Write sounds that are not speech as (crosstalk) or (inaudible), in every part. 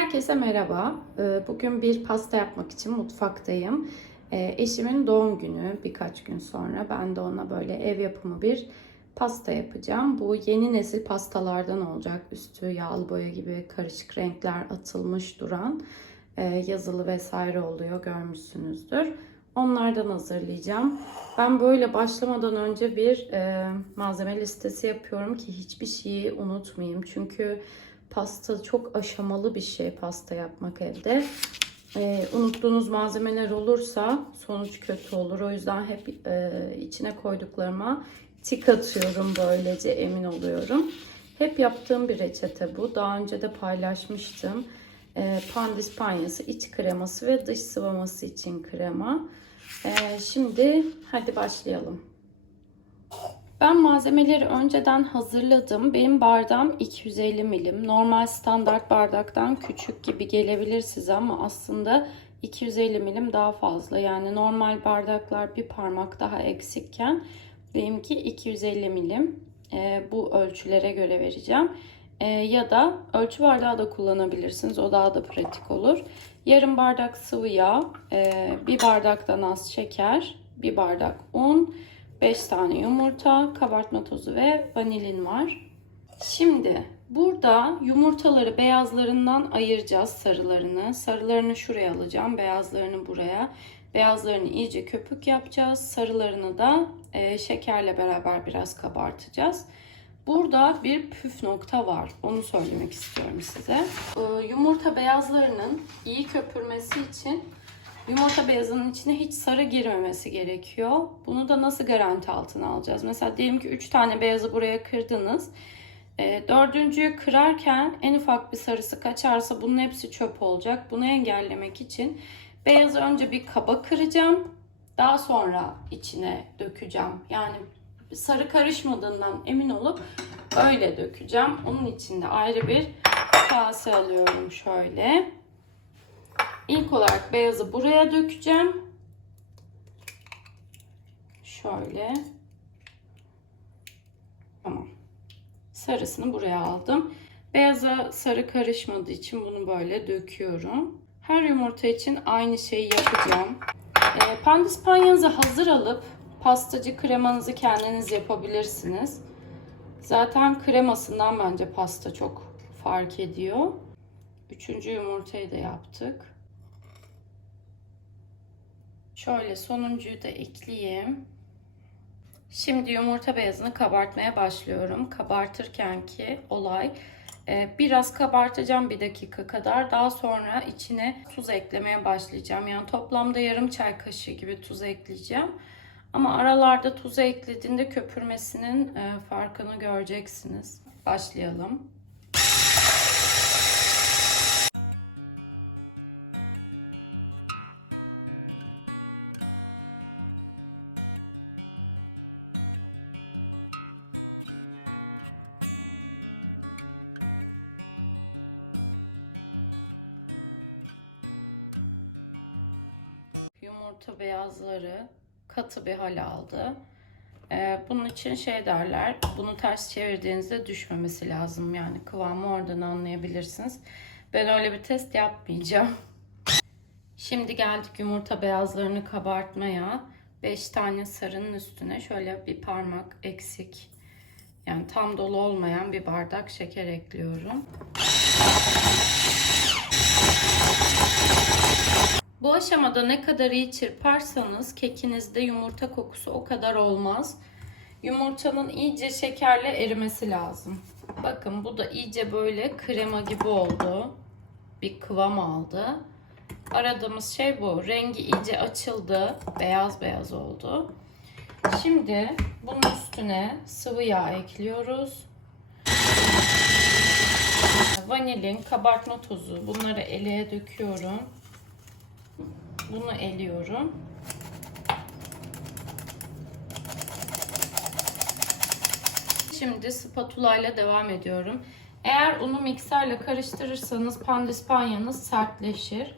Herkese merhaba. Ee, Bugün bir pasta yapmak için mutfaktayım. Ee, Eşimin doğum günü birkaç gün sonra. Ben de ona böyle ev yapımı bir pasta yapacağım. Bu yeni nesil pastalardan olacak. Üstü yağlı boya gibi karışık renkler atılmış duran e, yazılı vesaire oluyor görmüşsünüzdür. Onlardan hazırlayacağım. Ben böyle başlamadan önce bir e, malzeme listesi yapıyorum ki hiçbir şeyi unutmayayım. Çünkü pasta çok aşamalı bir şey pasta yapmak evde. E, unuttuğunuz malzemeler olursa sonuç kötü olur. O yüzden hep e, içine koyduklarıma tik atıyorum böylece emin oluyorum. Hep yaptığım bir reçete bu. Daha önce de paylaşmıştım. E, pandispanyası, iç kreması ve dış sıvaması için krema. E, şimdi hadi başlayalım. Ben malzemeleri önceden hazırladım. Benim bardağım 250 milim. Normal standart bardaktan küçük gibi gelebilir size ama aslında 250 milim daha fazla. Yani normal bardaklar bir parmak daha eksikken benimki 250 milim. Ee, bu ölçülere göre vereceğim. Ee, ya da ölçü bardağı da kullanabilirsiniz. O daha da pratik olur. Yarım bardak sıvı yağ, e, bir bardaktan az şeker, bir bardak un, 5 tane yumurta, kabartma tozu ve vanilin var. Şimdi burada yumurtaları beyazlarından ayıracağız sarılarını. Sarılarını şuraya alacağım, beyazlarını buraya. Beyazlarını iyice köpük yapacağız. Sarılarını da e, şekerle beraber biraz kabartacağız. Burada bir püf nokta var. Onu söylemek istiyorum size. E, yumurta beyazlarının iyi köpürmesi için Yumurta beyazının içine hiç sarı girmemesi gerekiyor. Bunu da nasıl garanti altına alacağız? Mesela diyelim ki 3 tane beyazı buraya kırdınız. E, dördüncüyü kırarken en ufak bir sarısı kaçarsa bunun hepsi çöp olacak. Bunu engellemek için beyazı önce bir kaba kıracağım. Daha sonra içine dökeceğim. Yani sarı karışmadığından emin olup öyle dökeceğim. Onun için de ayrı bir kase alıyorum şöyle. İlk olarak beyazı buraya dökeceğim. Şöyle. Tamam. Sarısını buraya aldım. Beyaza sarı karışmadığı için bunu böyle döküyorum. Her yumurta için aynı şeyi yapacağım. E, pandispanyanızı hazır alıp pastacı kremanızı kendiniz yapabilirsiniz. Zaten kremasından bence pasta çok fark ediyor. Üçüncü yumurtayı da yaptık. Şöyle sonuncuyu da ekleyeyim. Şimdi yumurta beyazını kabartmaya başlıyorum. Kabartırken ki olay e, biraz kabartacağım bir dakika kadar. Daha sonra içine tuz eklemeye başlayacağım. Yani toplamda yarım çay kaşığı gibi tuz ekleyeceğim. Ama aralarda tuzu eklediğinde köpürmesinin e, farkını göreceksiniz. Başlayalım. Yumurta beyazları katı bir hal aldı. Ee, bunun için şey derler, bunu ters çevirdiğinizde düşmemesi lazım. Yani kıvamı oradan anlayabilirsiniz. Ben öyle bir test yapmayacağım. (laughs) Şimdi geldik yumurta beyazlarını kabartmaya. 5 tane sarının üstüne şöyle bir parmak eksik yani tam dolu olmayan bir bardak şeker ekliyorum. Bu aşamada ne kadar iyi çırparsanız kekinizde yumurta kokusu o kadar olmaz. Yumurtanın iyice şekerle erimesi lazım. Bakın bu da iyice böyle krema gibi oldu. Bir kıvam aldı. Aradığımız şey bu. Rengi iyice açıldı. Beyaz beyaz oldu. Şimdi bunun üstüne sıvı yağ ekliyoruz. Vanilin, kabartma tozu bunları eleye döküyorum. Bunu eliyorum. Şimdi spatula ile devam ediyorum. Eğer unu mikserle karıştırırsanız pandispanyanız sertleşir.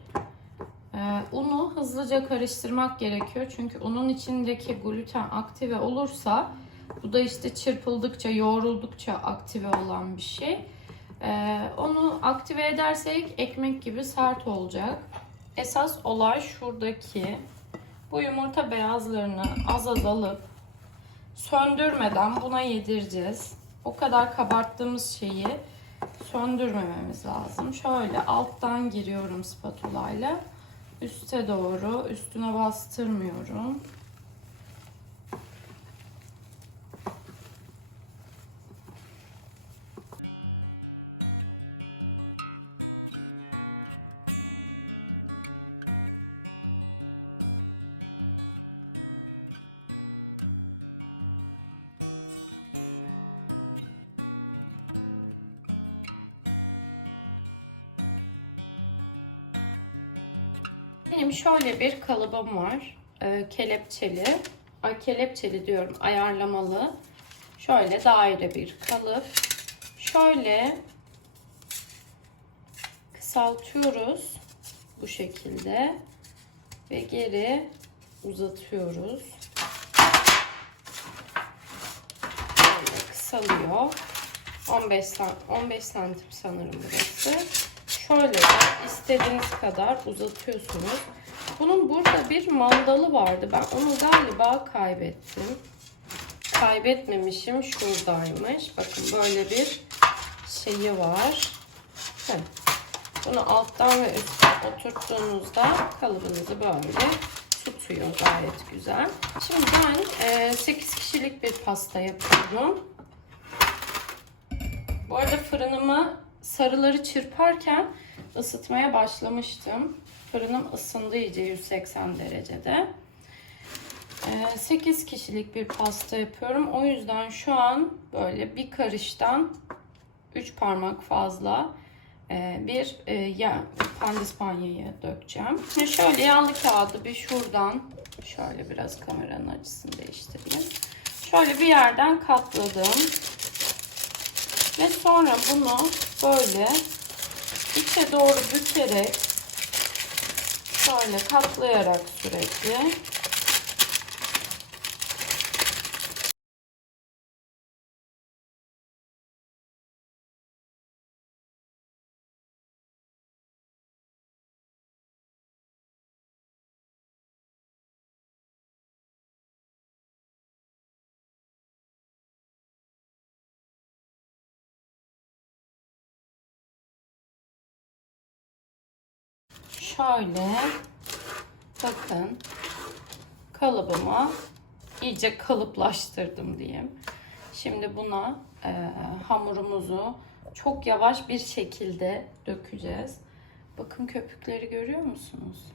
Ee, unu hızlıca karıştırmak gerekiyor. Çünkü unun içindeki gluten aktive olursa bu da işte çırpıldıkça, yoğruldukça aktive olan bir şey. Ee, onu aktive edersek ekmek gibi sert olacak. Esas olay şuradaki. Bu yumurta beyazlarını az az alıp söndürmeden buna yedireceğiz. O kadar kabarttığımız şeyi söndürmememiz lazım. Şöyle alttan giriyorum spatula ile. Üste doğru, üstüne bastırmıyorum. Benim şöyle bir kalıbım var. Ee, kelepçeli. Ay kelepçeli diyorum. Ayarlamalı. Şöyle daire bir kalıp. Şöyle kısaltıyoruz. Bu şekilde. Ve geri uzatıyoruz. Böyle kısalıyor. 15 san- 15 santim sanırım burası. Şöyle istediğiniz kadar uzatıyorsunuz. Bunun burada bir mandalı vardı. Ben onu galiba kaybettim. Kaybetmemişim. Şuradaymış. Bakın böyle bir şeyi var. Bunu alttan ve üstten oturttuğunuzda kalıbınızı böyle tutuyor gayet güzel. Şimdi ben 8 kişilik bir pasta yapıyorum. Bu arada fırınımı sarıları çırparken ısıtmaya başlamıştım. Fırınım ısındı iyice 180 derecede. 8 kişilik bir pasta yapıyorum. O yüzden şu an böyle bir karıştan 3 parmak fazla bir ya pandispanyayı dökeceğim. Şimdi şöyle yağlı kağıdı bir şuradan şöyle biraz kameranın açısını değiştireyim. Şöyle bir yerden katladım. Ve sonra bunu böyle içe doğru bükerek şöyle katlayarak sürekli şöyle bakın kalıbıma iyice kalıplaştırdım diyeyim. Şimdi buna e, hamurumuzu çok yavaş bir şekilde dökeceğiz. Bakın köpükleri görüyor musunuz?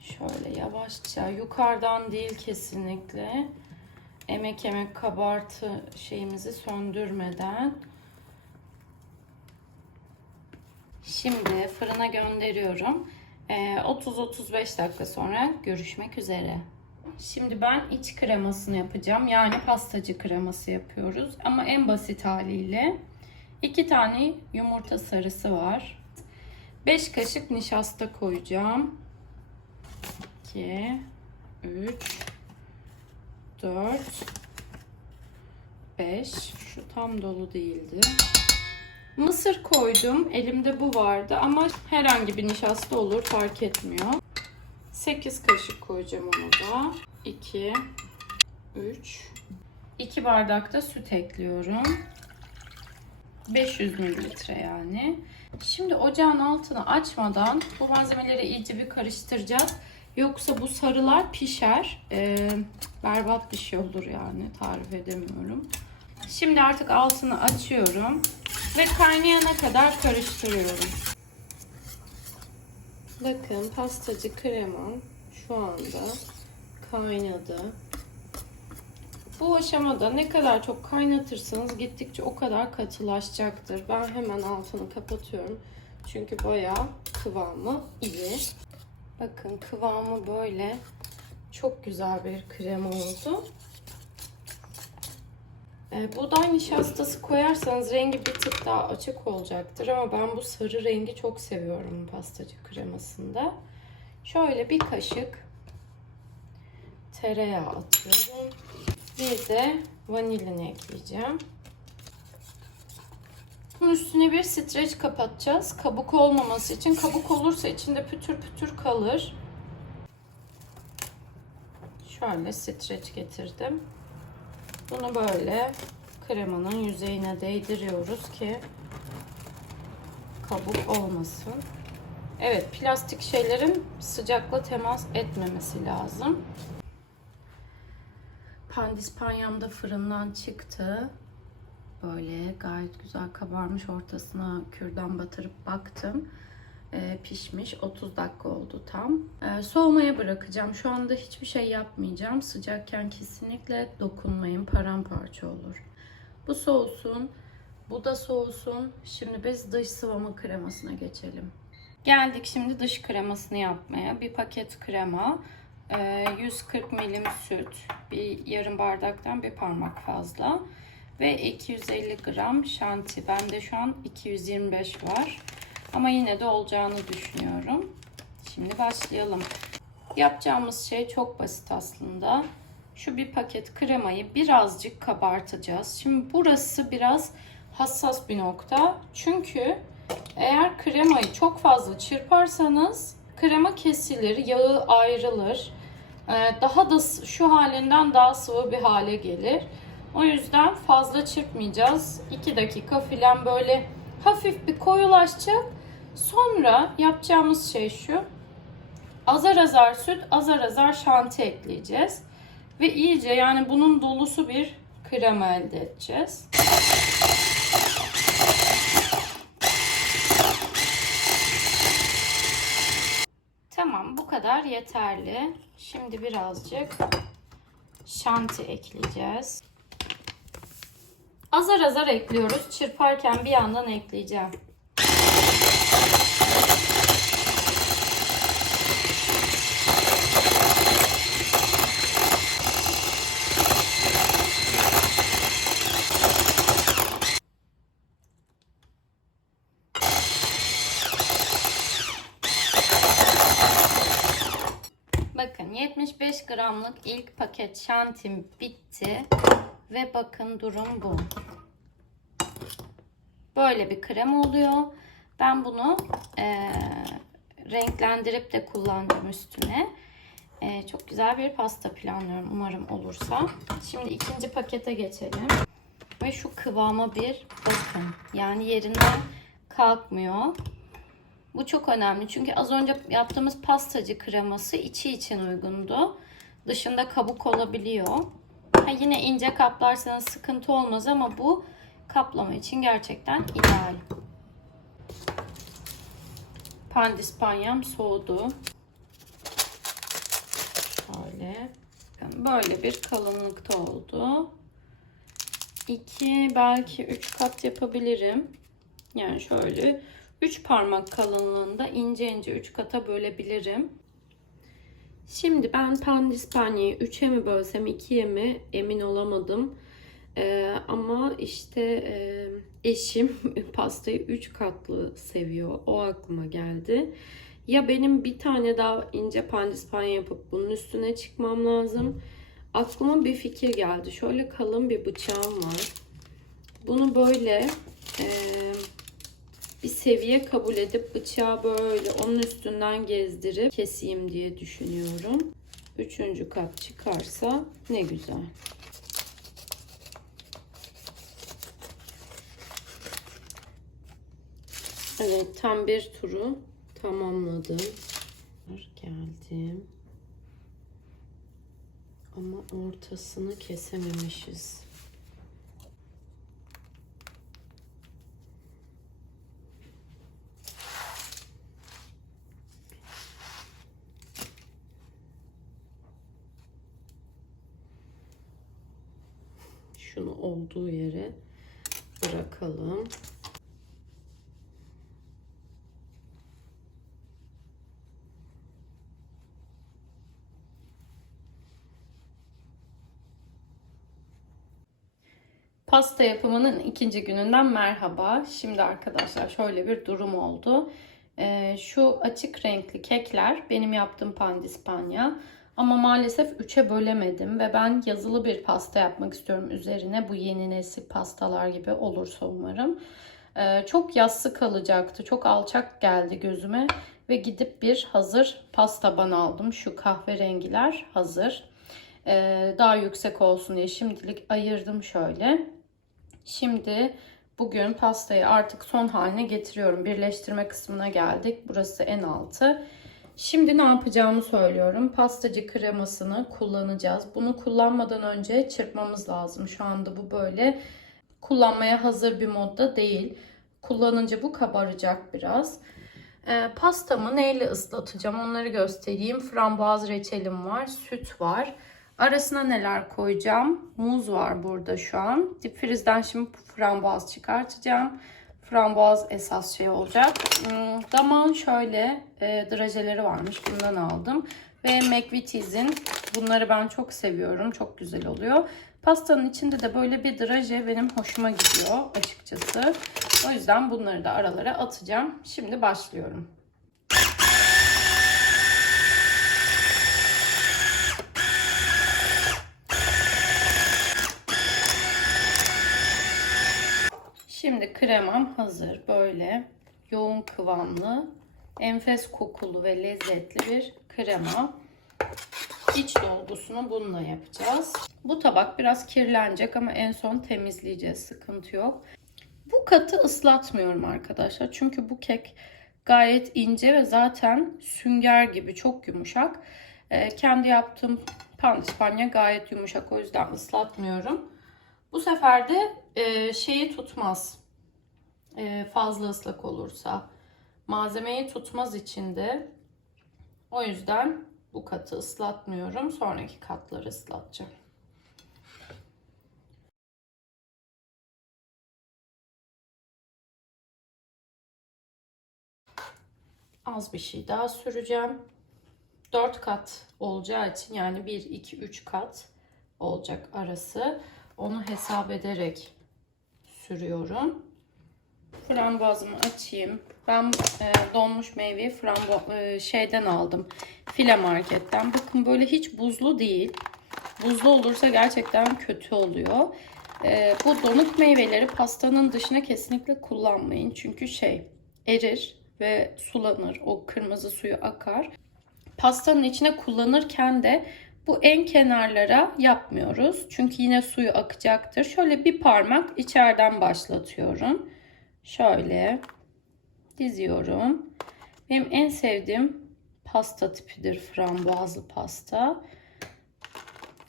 Şöyle yavaşça yukarıdan değil kesinlikle. Emek emek kabartı şeyimizi söndürmeden Şimdi fırına gönderiyorum. Ee, 30-35 dakika sonra görüşmek üzere. Şimdi ben iç kremasını yapacağım. Yani pastacı kreması yapıyoruz. Ama en basit haliyle. 2 tane yumurta sarısı var. 5 kaşık nişasta koyacağım. 2 3 4 5 Şu tam dolu değildi. Mısır koydum. Elimde bu vardı ama herhangi bir nişasta olur fark etmiyor. 8 kaşık koyacağım onu da. 2 3 2 bardak da süt ekliyorum. 500 mililitre yani. Şimdi ocağın altını açmadan bu malzemeleri iyice bir karıştıracağız. Yoksa bu sarılar pişer. Ee, berbat bir şey olur yani tarif edemiyorum. Şimdi artık altını açıyorum. Ve kaynayana kadar karıştırıyorum. Bakın pastacı kremam şu anda kaynadı. Bu aşamada ne kadar çok kaynatırsanız gittikçe o kadar katılaşacaktır. Ben hemen altını kapatıyorum. Çünkü bayağı kıvamı iyi. Bakın kıvamı böyle çok güzel bir krem oldu. E, buğday nişastası koyarsanız rengi bir tık daha açık olacaktır ama ben bu sarı rengi çok seviyorum pastacı kremasında. Şöyle bir kaşık tereyağı atıyorum. Bir de vanilini ekleyeceğim. Bunun üstüne bir streç kapatacağız. Kabuk olmaması için. Kabuk olursa içinde pütür pütür kalır. Şöyle streç getirdim. Bunu böyle kremanın yüzeyine değdiriyoruz ki kabuk olmasın. Evet, plastik şeylerin sıcakla temas etmemesi lazım. Pandispanyam da fırından çıktı. Böyle gayet güzel kabarmış ortasına kürdan batırıp baktım. Ee, pişmiş 30 dakika oldu tam. Ee, soğumaya bırakacağım. Şu anda hiçbir şey yapmayacağım. Sıcakken kesinlikle dokunmayın. Paramparça olur. Bu soğusun. Bu da soğusun. Şimdi biz dış sıvama kremasına geçelim. Geldik şimdi dış kremasını yapmaya. Bir paket krema, e, 140 milim süt, bir yarım bardaktan bir parmak fazla ve 250 gram şanti. Bende şu an 225 var. Ama yine de olacağını düşünüyorum. Şimdi başlayalım. Yapacağımız şey çok basit aslında. Şu bir paket kremayı birazcık kabartacağız. Şimdi burası biraz hassas bir nokta. Çünkü eğer kremayı çok fazla çırparsanız krema kesilir, yağı ayrılır. Ee, Daha da şu halinden daha sıvı bir hale gelir. O yüzden fazla çırpmayacağız. 2 dakika filan böyle hafif bir koyulaşacak. Sonra yapacağımız şey şu. Azar azar süt, azar azar şanti ekleyeceğiz. Ve iyice yani bunun dolusu bir krema elde edeceğiz. Tamam bu kadar yeterli. Şimdi birazcık şanti ekleyeceğiz. Azar azar ekliyoruz. Çırparken bir yandan ekleyeceğim. Bakın 75 gramlık ilk paket şantim bitti. Ve bakın durum bu. Böyle bir krem oluyor. Ben bunu eee, renklendirip de kullanacağım üstüne. Eee, çok güzel bir pasta planlıyorum. Umarım olursa. Şimdi ikinci pakete geçelim. Ve şu kıvama bir bakın. Yani yerinden kalkmıyor. Bu çok önemli çünkü az önce yaptığımız pastacı kreması içi için uygundu. Dışında kabuk olabiliyor. Ha, yine ince kaplarsanız sıkıntı olmaz ama bu kaplama için gerçekten ideal. Pandispanyam soğudu. Şöyle. Böyle bir kalınlıkta oldu. 2 belki 3 kat yapabilirim. Yani şöyle 3 parmak kalınlığında ince ince 3 kata bölebilirim. Şimdi ben pandispanyayı 3'e mi bölsem 2'ye mi emin olamadım. Ee, ama işte e, eşim (laughs) pastayı 3 katlı seviyor. O aklıma geldi. Ya benim bir tane daha ince pandispanya yapıp bunun üstüne çıkmam lazım. Aklıma bir fikir geldi. Şöyle kalın bir bıçağım var. Bunu böyle e, bir seviye kabul edip bıçağı böyle onun üstünden gezdirip keseyim diye düşünüyorum. Üçüncü kat çıkarsa ne güzel. Evet tam bir turu tamamladım. Geldim. Ama ortasını kesememişiz. Olduğu yere bırakalım. Pasta yapımının ikinci gününden merhaba. Şimdi arkadaşlar şöyle bir durum oldu. Ee, şu açık renkli kekler benim yaptığım pandispanya. Ama maalesef 3'e bölemedim ve ben yazılı bir pasta yapmak istiyorum üzerine. Bu yeni nesil pastalar gibi olursa umarım. Ee, çok yassı kalacaktı. Çok alçak geldi gözüme. Ve gidip bir hazır pasta ban aldım. Şu kahverengiler hazır. Ee, daha yüksek olsun diye şimdilik ayırdım şöyle. Şimdi bugün pastayı artık son haline getiriyorum. Birleştirme kısmına geldik. Burası en altı. Şimdi ne yapacağımı söylüyorum. Pastacı kremasını kullanacağız. Bunu kullanmadan önce çırpmamız lazım. Şu anda bu böyle kullanmaya hazır bir modda değil. Kullanınca bu kabaracak biraz. E, pastamı neyle ıslatacağım onları göstereyim. Frambuaz reçelim var, süt var. Arasına neler koyacağım? Muz var burada şu an. Dip frizden şimdi frambuaz çıkartacağım. Frambuaz esas şey olacak. Hmm, Damağın şöyle e, drajeleri varmış. Bundan aldım. Ve McVitie's'in bunları ben çok seviyorum. Çok güzel oluyor. Pastanın içinde de böyle bir draje benim hoşuma gidiyor açıkçası. O yüzden bunları da aralara atacağım. Şimdi başlıyorum. Şimdi kremam hazır. Böyle yoğun kıvamlı, enfes kokulu ve lezzetli bir krema. İç dolgusunu bununla yapacağız. Bu tabak biraz kirlenecek ama en son temizleyeceğiz. Sıkıntı yok. Bu katı ıslatmıyorum arkadaşlar. Çünkü bu kek gayet ince ve zaten sünger gibi çok yumuşak. Ee, kendi yaptığım pandispanya gayet yumuşak. O yüzden ıslatmıyorum. Bu sefer de e, şeyi tutmaz. E, fazla ıslak olursa. Malzemeyi tutmaz içinde. O yüzden bu katı ıslatmıyorum. Sonraki katları ıslatacağım. Az bir şey daha süreceğim. 4 kat olacağı için yani 1, 2, 3 kat olacak arası. Onu hesap ederek sürüyorum. Frambuazımı açayım. Ben e, donmuş meyveyi frambu e, şeyden aldım. File marketten. Bakın böyle hiç buzlu değil. Buzlu olursa gerçekten kötü oluyor. E, bu donuk meyveleri pastanın dışına kesinlikle kullanmayın. Çünkü şey erir ve sulanır. O kırmızı suyu akar. Pastanın içine kullanırken de bu en kenarlara yapmıyoruz. Çünkü yine suyu akacaktır. Şöyle bir parmak içeriden başlatıyorum. Şöyle diziyorum. Benim en sevdiğim pasta tipidir frambuazlı pasta.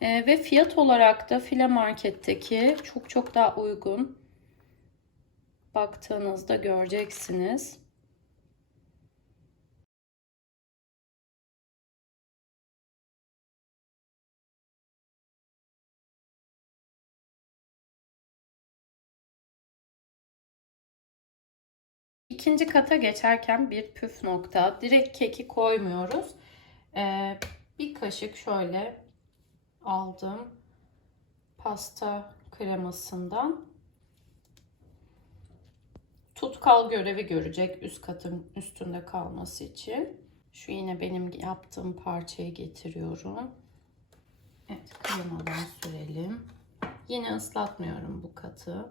E, ve fiyat olarak da file marketteki çok çok daha uygun. Baktığınızda göreceksiniz. İkinci kata geçerken bir püf nokta. Direkt keki koymuyoruz. Ee, bir kaşık şöyle aldım. Pasta kremasından. Tutkal görevi görecek üst katın üstünde kalması için. Şu yine benim yaptığım parçayı getiriyorum. Evet kremadan sürelim. Yine ıslatmıyorum bu katı.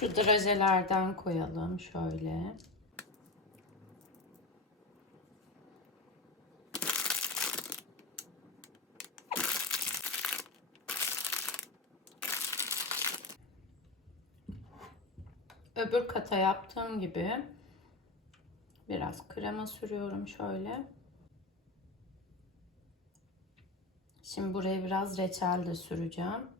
Şu drajelerden koyalım şöyle. Öbür kata yaptığım gibi biraz krema sürüyorum şöyle. Şimdi buraya biraz reçel de süreceğim.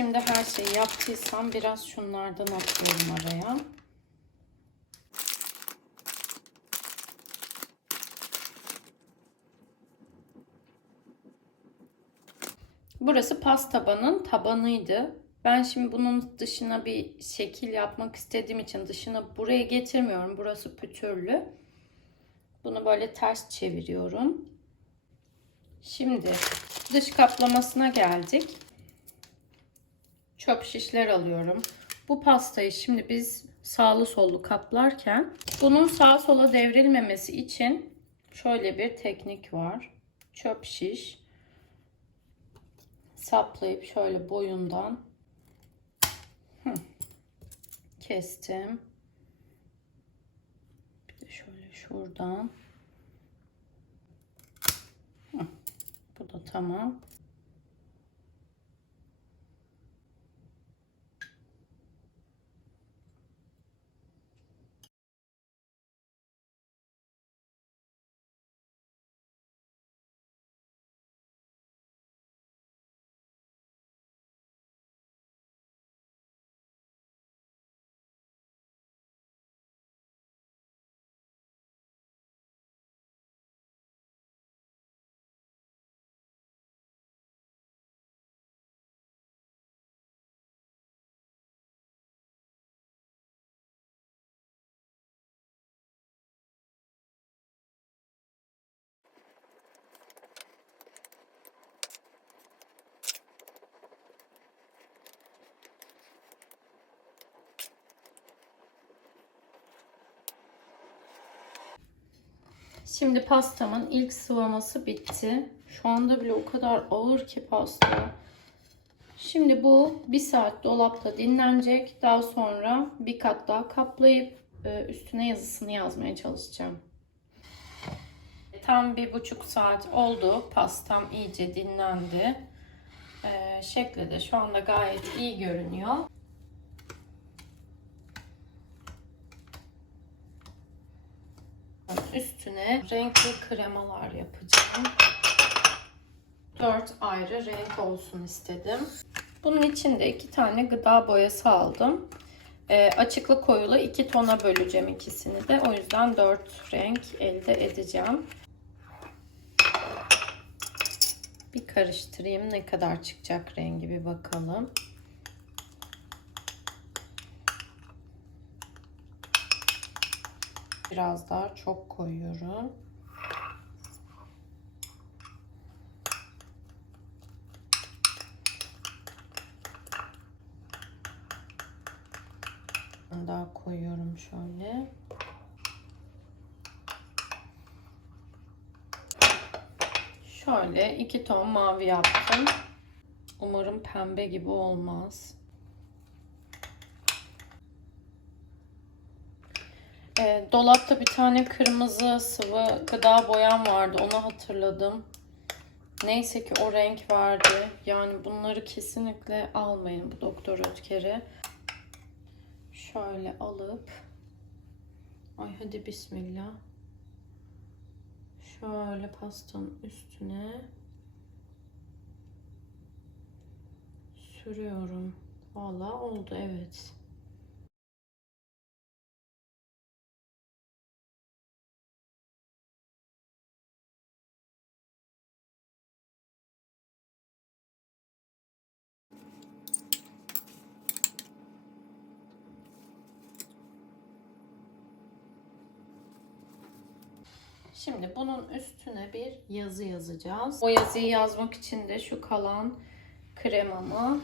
Şimdi her şeyi yaptıysam biraz şunlardan atıyorum araya. Burası pastabanın tabanıydı. Ben şimdi bunun dışına bir şekil yapmak istediğim için dışını buraya getirmiyorum. Burası pütürlü. Bunu böyle ters çeviriyorum. Şimdi dış kaplamasına geldik. Çöp şişler alıyorum. Bu pastayı şimdi biz sağlı sollu kaplarken bunun sağa sola devrilmemesi için şöyle bir teknik var. Çöp şiş saplayıp şöyle boyundan kestim. Bir de şöyle şuradan. Bu da tamam. Şimdi pastamın ilk sıvaması bitti. Şu anda bile o kadar ağır ki pasta. Şimdi bu bir saat dolapta dinlenecek. Daha sonra bir kat daha kaplayıp e, üstüne yazısını yazmaya çalışacağım. Tam bir buçuk saat oldu. Pastam iyice dinlendi. Ee, şekli de şu anda gayet iyi görünüyor. Üstüne renkli kremalar yapacağım. Dört ayrı renk olsun istedim. Bunun için de iki tane gıda boyası aldım. E, açıklı koyulu iki tona böleceğim ikisini de. O yüzden dört renk elde edeceğim. Bir karıştırayım ne kadar çıkacak rengi bir bakalım. Biraz daha çok koyuyorum. daha koyuyorum şöyle. Şöyle iki ton mavi yaptım. Umarım pembe gibi olmaz. E, dolapta bir tane kırmızı sıvı gıda boyam vardı. Onu hatırladım. Neyse ki o renk vardı. Yani bunları kesinlikle almayın bu Doktor Ötker'i. Şöyle alıp Ay hadi bismillah. Şöyle pastanın üstüne sürüyorum. Valla oldu evet. Şimdi bunun üstüne bir yazı yazacağız. O yazıyı yazmak için de şu kalan kremamı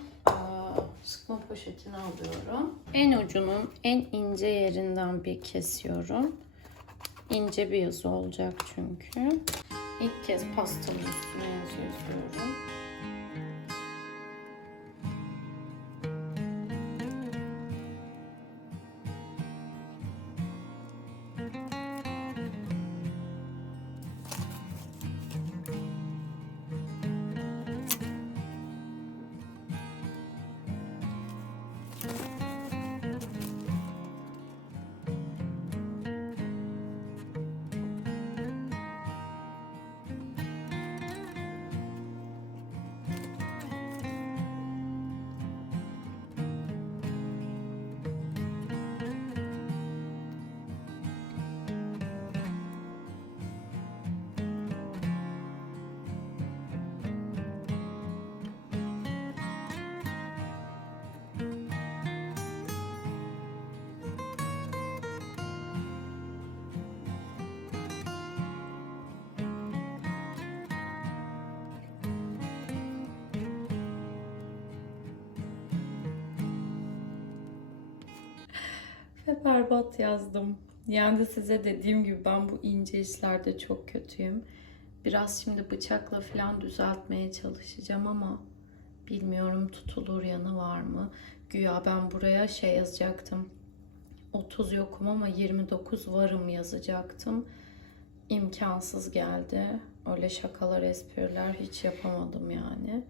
sıkma poşetine alıyorum. En ucunun en ince yerinden bir kesiyorum. İnce bir yazı olacak çünkü. İlk kez pastanın üstüne yazı yazıyorum. Ve berbat yazdım. Yani de size dediğim gibi ben bu ince işlerde çok kötüyüm. Biraz şimdi bıçakla falan düzeltmeye çalışacağım ama bilmiyorum tutulur yanı var mı? Güya ben buraya şey yazacaktım. 30 yokum ama 29 varım yazacaktım. İmkansız geldi. Öyle şakalar, espriler hiç yapamadım yani.